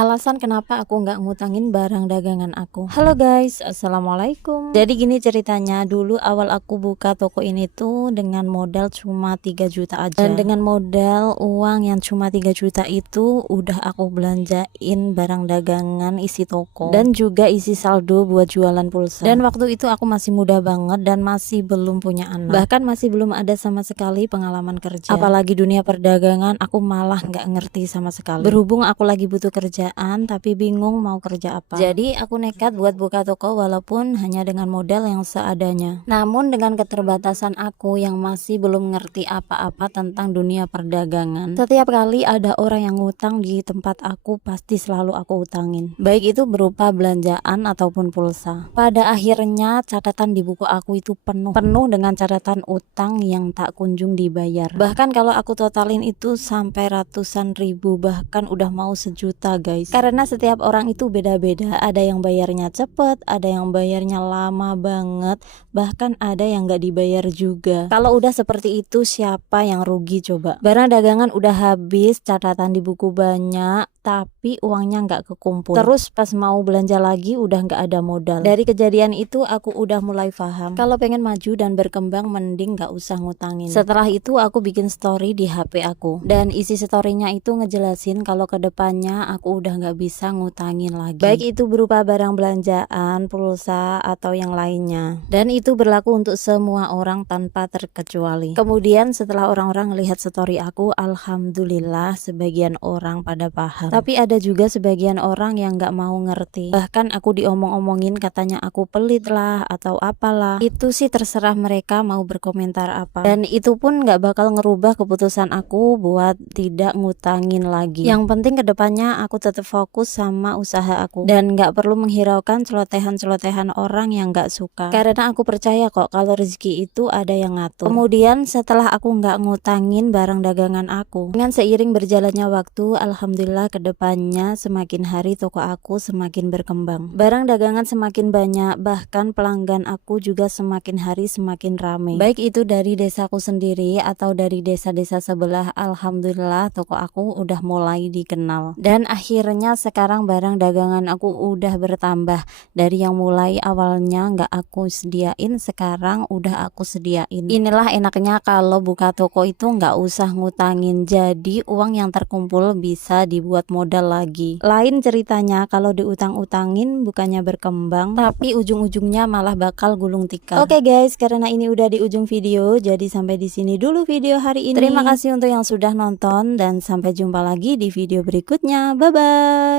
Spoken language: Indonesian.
Alasan kenapa aku nggak ngutangin barang dagangan aku. Halo guys, assalamualaikum. Jadi gini ceritanya, dulu awal aku buka toko ini tuh dengan modal cuma 3 juta aja. Dan dengan modal uang yang cuma 3 juta itu udah aku belanjain barang dagangan isi toko dan juga isi saldo buat jualan pulsa. Dan waktu itu aku masih muda banget dan masih belum punya anak. Bahkan masih belum ada sama sekali pengalaman kerja. Apalagi dunia perdagangan aku malah nggak ngerti sama sekali. Berhubung aku lagi butuh kerjaan tapi bingung mau kerja apa. Jadi aku nekat buat buka toko walaupun hanya dengan modal yang seadanya. Namun dengan keterbatasan aku yang masih belum ngerti apa-apa tentang dunia perdagangan, setiap kali ada orang yang ngutang di tempat aku pasti selalu aku utangin. Baik itu berupa belanjaan ataupun pulsa. Pada akhirnya catatan di buku aku itu penuh dengan catatan utang yang tak kunjung dibayar. Bahkan kalau aku totalin itu sampai ratusan ribu, bahkan udah mau sejuta guys. Karena setiap orang itu beda-beda, ada yang bayarnya cepet, ada yang bayarnya lama banget, bahkan ada yang gak dibayar juga. Kalau udah seperti itu siapa yang rugi coba? Barang dagangan udah habis, catatan di buku banyak, tapi uangnya nggak kekumpul. Terus pas mau belanja lagi udah nggak ada modal. Dari kejadian itu aku udah mulai paham kalau pengen maju dan berkembang mending nggak usah ngutangin. Setelah itu aku bikin story di HP aku dan isi storynya itu ngejelasin kalau kedepannya aku udah nggak bisa ngutangin lagi, baik itu berupa barang belanjaan, pulsa atau yang lainnya, dan itu berlaku untuk semua orang tanpa terkecuali. Kemudian setelah orang-orang ngelihat story aku, alhamdulillah sebagian orang pada paham. Tapi ada juga sebagian orang yang gak mau ngerti. Bahkan aku diomong-omongin katanya aku pelit lah atau apalah. Itu sih terserah mereka mau berkomentar apa. Dan itu pun gak bakal ngerubah keputusan aku buat tidak ngutangin lagi. Yang penting kedepannya aku tetap fokus sama usaha aku. Dan gak perlu menghiraukan celotehan-celotehan orang yang gak suka. Karena aku percaya kok kalau rezeki itu ada yang ngatur. Kemudian setelah aku gak ngutangin barang dagangan aku, dengan seiring berjalannya waktu, alhamdulillah kedepannya semakin hari toko aku semakin berkembang. Barang dagangan semakin banyak, bahkan pelanggan aku juga semakin hari semakin ramai. Baik itu dari desaku sendiri atau dari desa-desa sebelah, alhamdulillah toko aku udah mulai dikenal. Dan akhirnya sekarang barang dagangan aku udah bertambah. Dari yang mulai awalnya nggak aku sediain, sekarang udah aku sediain. Inilah enaknya kalau buka toko itu nggak usah ngutangin. Jadi uang yang terkumpul bisa dibuat modal lagi. Lain ceritanya kalau diutang-utangin bukannya berkembang, tapi ujung-ujungnya malah bakal gulung tikar. Oke guys, karena ini udah di ujung video, jadi sampai di sini dulu video hari ini. Terima kasih untuk yang sudah nonton dan sampai jumpa lagi di video berikutnya. Bye bye.